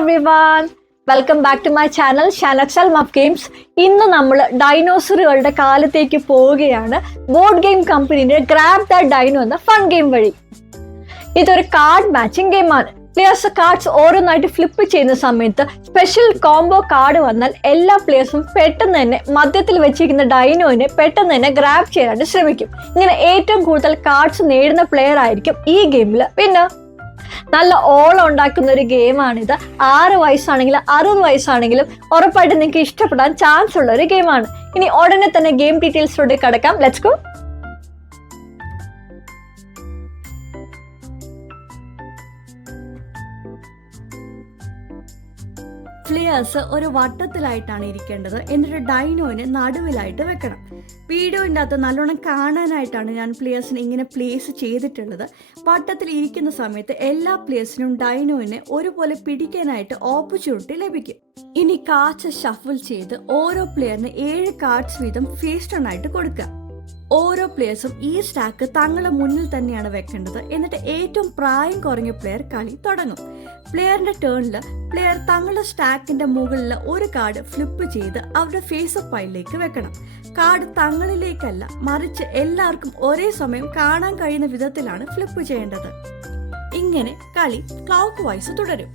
Everyone, welcome back to my channel ഷാനക്സൽ മഫ് games. ഇന്ന് നമ്മൾ ഡൈനോസറുകളുടെ കാലത്തേക്ക് പോവുകയാണ് ബോർഡ് ഗെയിം കമ്പനിയുടെ ഗ്രാബ് ദ ഡൈനോ എന്ന ഫൺ ഗെയിം വഴി. ഇതൊരു കാർഡ് മാച്ചിങ് ഗെയിമാണ്. പ്ലേയേഴ്സ് കാർഡ്സ് ഓരോന്നായിട്ട് ഫ്ലിപ്പ് ചെയ്യുന്ന സമയത്ത് സ്പെഷ്യൽ കോംബോ കാർഡ് വന്നാൽ എല്ലാ പ്ലേയേഴ്സും പെട്ടെന്ന് തന്നെ മധ്യത്തിൽ വെച്ചിരിക്കുന്ന ഡൈനോനെ പെട്ടെന്ന് തന്നെ ഗ്രാബ് ചെയ്യാനായിട്ട് ശ്രമിക്കും. ഇങ്ങനെ ഏറ്റവും കൂടുതൽ കാർഡ്സ് നേടുന്ന പ്ലെയർ ആയിരിക്കും ഈ ഗെയിമിൽ വിന്നർ. നല്ല ഓളം ഉണ്ടാക്കുന്ന ഒരു ഗെയിമാണിത്. 6 വയസ്സാണെങ്കിലും 60 വയസ്സാണെങ്കിലും ഉറപ്പായിട്ട് നിങ്ങൾക്ക് ഇഷ്ടപ്പെടാൻ ചാൻസ് ഉള്ള ഒരു ഗെയിമാണ്. ഇനി ഉടനെ തന്നെ ഗെയിം ഡീറ്റെയിൽസിലൂടെ കടക്കാം. Let's go. പ്ലെയേഴ്സ് ഒരു വട്ടത്തിലായിട്ടാണ് ഇരിക്കേണ്ടത്. എന്നിട്ട് ഡൈനോനെ നടുവിലായിട്ട് വെക്കണം. വീഡിയോൻ്റെ അകത്ത് നല്ലോണം കാണാനായിട്ടാണ് ഞാൻ പ്ലെയേഴ്സിനെ ഇങ്ങനെ പ്ലേസ് ചെയ്തിട്ടുള്ളത്. വട്ടത്തിൽ ഇരിക്കുന്ന സമയത്ത് എല്ലാ പ്ലെയേഴ്സിനും ഡൈനോനെ ഒരുപോലെ പിടിക്കാനായിട്ട് ഓപ്പർച്യൂണിറ്റി ലഭിക്കും. ഇനി കാർഡ്സ് ഷഫിൾ ചെയ്ത് ഓരോ പ്ലെയറിന് 7 കാർഡ്സ് വീതം ഫേസ് ടേൺ ആയിട്ട് കൊടുക്കുക. ഓരോ പ്ലെയേഴ്സും ഈ സ്റ്റാക്ക് തങ്ങളുടെ മുന്നിൽ തന്നെയാണ് വെക്കേണ്ടത്. എന്നിട്ട് ഏറ്റവും പ്രായം കുറഞ്ഞ പ്ലെയർ കളി തുടങ്ങും. പ്ലെയറിന്റെ ടേണിൽ പ്ലെയർ തങ്ങളുടെ സ്റ്റാക്കിന്റെ മുകളിൽ ഒരു കാർഡ് ഫ്ലിപ്പ് ചെയ്ത് അവരുടെ ഫേസ് ഓഫ് പൈലിലേക്ക് വെക്കണം. കാർഡ് തങ്ങളിലേക്കല്ല, മറിച്ച് എല്ലാവർക്കും ഒരേ സമയം കാണാൻ കഴിയുന്ന വിധത്തിലാണ് ഫ്ലിപ്പ് ചെയ്യേണ്ടത്. ഇങ്ങനെ കളി ക്ലോക്ക് വൈസ് തുടരും.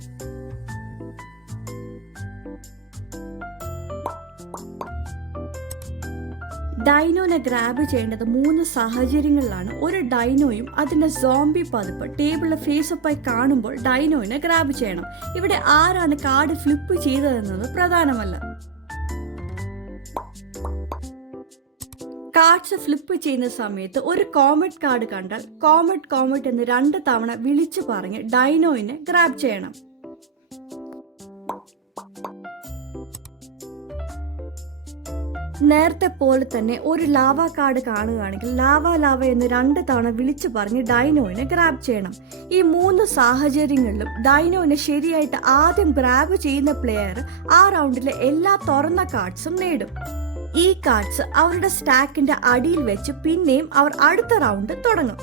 ഡൈനോനെ ഗ്രാബ് ചെയ്യേണ്ടത് 3 സാഹചര്യങ്ങളിലാണ്. ഒരു ഡൈനോയും അതിന്റെ സോംബി പതിപ്പ് ടേബിളിലെ ഫേസ് അപ്പായി കാണുമ്പോൾ ഡൈനോനെ ഗ്രാബ് ചെയ്യണം. ഇവിടെ ആരാണ് കാർഡ് ഫ്ലിപ്പ് ചെയ്തതെന്നത് പ്രധാനമല്ല. കാർഡ്സ് ഫ്ലിപ്പ് ചെയ്യുന്ന സമയത്ത് ഒരു കോമറ്റ് കാർഡ് കണ്ടാൽ കോമറ്റ് എന്ന് 2 തവണ വിളിച്ചു പറഞ്ഞ് ഡൈനോയിനെ ഗ്രാബ് ചെയ്യണം. നേരത്തെ പോലെ തന്നെ ഒരു ലാവ കാർഡ് കാണുകയാണെങ്കിൽ ലാവ എന്ന് 2 തവണ വിളിച്ചു പറഞ്ഞ് ഡൈനോയിനെ ഗ്രാബ് ചെയ്യണം. ഈ 3 സാഹചര്യങ്ങളിലും ഡൈനോയിനെ ശരിയായിട്ട് ആദ്യം ഗ്രാബ് ചെയ്യുന്ന പ്ലെയർ ആ റൗണ്ടിലെ എല്ലാ തുറന്ന കാർഡ്സും നേടും. ഈ കാർഡ്സ് അവരുടെ സ്റ്റാക്കിന്റെ അടിയിൽ വെച്ച് പിന്നെയും അവർ അടുത്ത റൗണ്ട് തുടങ്ങും.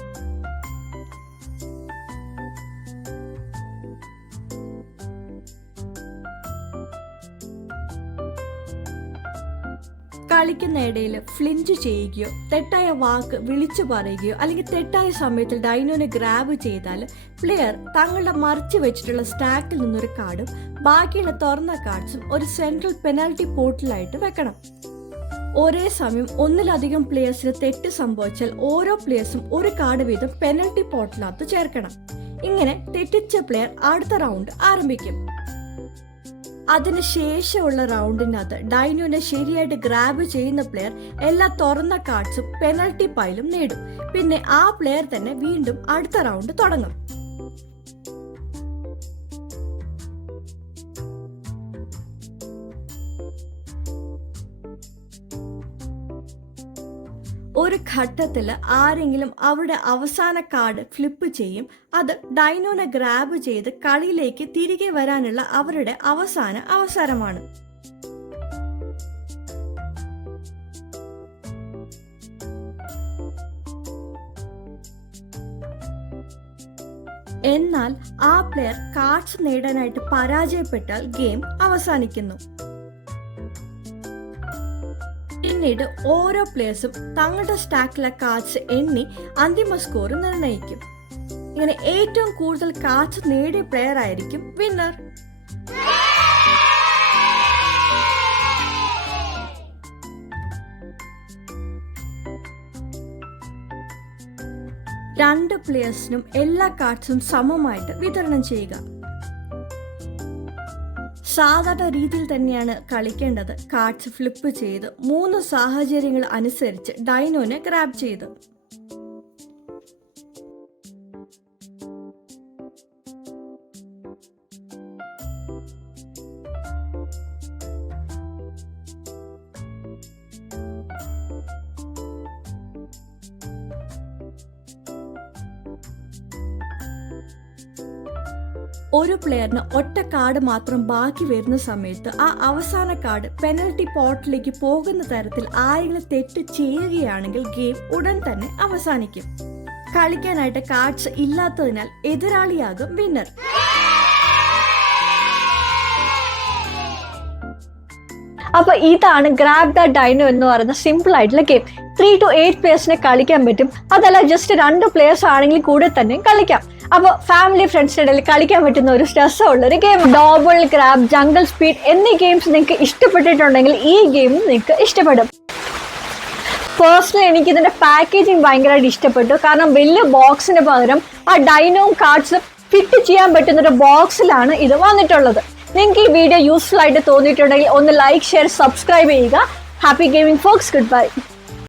കളിക്കുന്നിടയിൽ ഫ്ലിഞ്ച് ചെയ്യുകയോ തെറ്റായ വാക്ക് വിളിച്ചു പറയുകയോ അല്ലെങ്കിൽ തെറ്റായ സമയത്തിൽ ഡൈനോനെ ഗ്രാബ് ചെയ്താൽ പ്ലെയർ തങ്ങളുടെ മറിച്ച് വെച്ചിട്ടുള്ള സ്റ്റാക്കിൽ നിന്നൊരു കാർഡും ബാക്കിയുള്ള തുറന്ന കാർഡ്സും ഒരു സെൻട്രൽ പെനാൽറ്റി പോർട്ടിലായിട്ട് വെക്കണം. ഒരേ സമയം ഒന്നിലധികം പ്ലെയേഴ്സിന് തെറ്റ് സംഭവിച്ചാൽ ഓരോ പ്ലെയേഴ്സും ഒരു കാർഡ് വീതം പെനൽറ്റി പോർട്ടിനകത്ത് ചേർക്കണം. ഇങ്ങനെ തെറ്റിച്ച പ്ലെയർ അടുത്ത റൗണ്ട് ആരംഭിക്കും. അതിനുശേഷമുള്ള റൗണ്ടിനകത്ത് ഡൈനോനെ ശരിയായിട്ട് ഗ്രാബ് ചെയ്യുന്ന പ്ലെയർ എല്ലാ തുറന്ന കാർഡ്സും പെനൽറ്റി പൈലും നേടും. പിന്നെ ആ പ്ലെയർ തന്നെ വീണ്ടും അടുത്ത റൗണ്ട് തുടങ്ങും. ഒരു ഘട്ടത്തിൽ ആരെങ്കിലും അവരുടെ അവസാന കാർഡ് ഫ്ലിപ്പ് ചെയ്യും. അത് ഡൈനോനെ ഗ്രാബ് ചെയ്ത് കളിയിലേക്ക് തിരികെ വരാനുള്ള അവരുടെ അവസാന അവസരമാണ്. എന്നാൽ ആ പ്ലെയർ കാർഡ്സ് നേടാനായിട്ട് പരാജയപ്പെട്ടാൽ ഗെയിം അവസാനിക്കുന്നു. പിന്നീട് ഓരോ പ്ലെയേഴ്സും തങ്ങളുടെ സ്റ്റാക്കിലെ കാർഡ്സ് എണ്ണി അന്തിമ സ്കോർ നിർണ്ണയിക്കും. ഇങ്ങനെ ഏറ്റവും കൂടുതൽ കാർഡ്സ് നേടിയ പ്ലെയർ ആയിരിക്കും വിന്നർ. രണ്ട് പ്ലെയേഴ്സിനും എല്ലാ കാർഡ്സും സമമായിട്ട് വിതരണം ചെയ്യുക. സാധാരണ രീതിയിൽ തന്നെയാണ് കളിക്കേണ്ടത്. കാർഡ്സ് ഫ്ലിപ്പ് ചെയ്ത് 3 സാഹചര്യങ്ങൾ അനുസരിച്ച് ഡൈനോനെ ഗ്രാബ് ചെയ്ത് ഒരു പ്ലെയറിന് ഒറ്റ കാർഡ് മാത്രം ബാക്കി വരുന്ന സമയത്ത് ആ അവസാന കാർഡ് പെനൽറ്റി പോർട്ടിലേക്ക് പോകുന്ന തരത്തിൽ ആരെങ്കിലും തെറ്റ് ചെയ്യുകയാണെങ്കിൽ ഗെയിം ഉടൻ തന്നെ അവസാനിക്കും. കളിക്കാനായിട്ട് കാർഡ്സ് ഇല്ലാത്തതിനാൽ എതിരാളിയാകും വിന്നർ. അപ്പോൾ ഇതാണ് ഗ്രാബ് ദ ഡൈനോ എന്ന് പറയുന്ന സിമ്പിൾ ആയിട്ടുള്ള ഗെയിം. 3 to 8 പ്ലേയേഴ്സിനെ കളിക്കാൻ പറ്റും. അതല്ല ജസ്റ്റ് 2 പ്ലേയേഴ്സ് ആണെങ്കിൽ കൂടെ തന്നെ കളിക്കാം. അപ്പോൾ ഫാമിലി ഫ്രണ്ട്സിൻ്റെ ഇടയിൽ കളിക്കാൻ പറ്റുന്ന ഒരു രസമുള്ള ഒരു ഗെയിം. ഡോബിൾ, ഗ്രാബ്, ജംഗിൾ സ്പീഡ് എന്നീ ഗെയിംസ് നിങ്ങൾക്ക് ഇഷ്ടപ്പെട്ടിട്ടുണ്ടെങ്കിൽ ഈ ഗെയിം നിങ്ങൾക്ക് ഇഷ്ടപ്പെടും. പേഴ്സണലി എനിക്ക് ഇതിന്റെ പാക്കേജിങ് ഭയങ്കരമായിട്ട് ഇഷ്ടപ്പെട്ടു. കാരണം വലിയ ബോക്സിന് പകരം ആ ഡൈനോയും കാർഡ്സും ഫിറ്റ് ചെയ്യാൻ പറ്റുന്ന ഒരു ബോക്സിലാണ് ഇത് വന്നിട്ടുള്ളത്. നിങ്ങൾക്ക് ഈ വീഡിയോ യൂസ്ഫുൾ ആയിട്ട് തോന്നിയിട്ടുണ്ടെങ്കിൽ ഒന്ന് ലൈക്ക്, ഷെയർ, സബ്സ്ക്രൈബ് ചെയ്യുക. Happy gaming folks. Good by.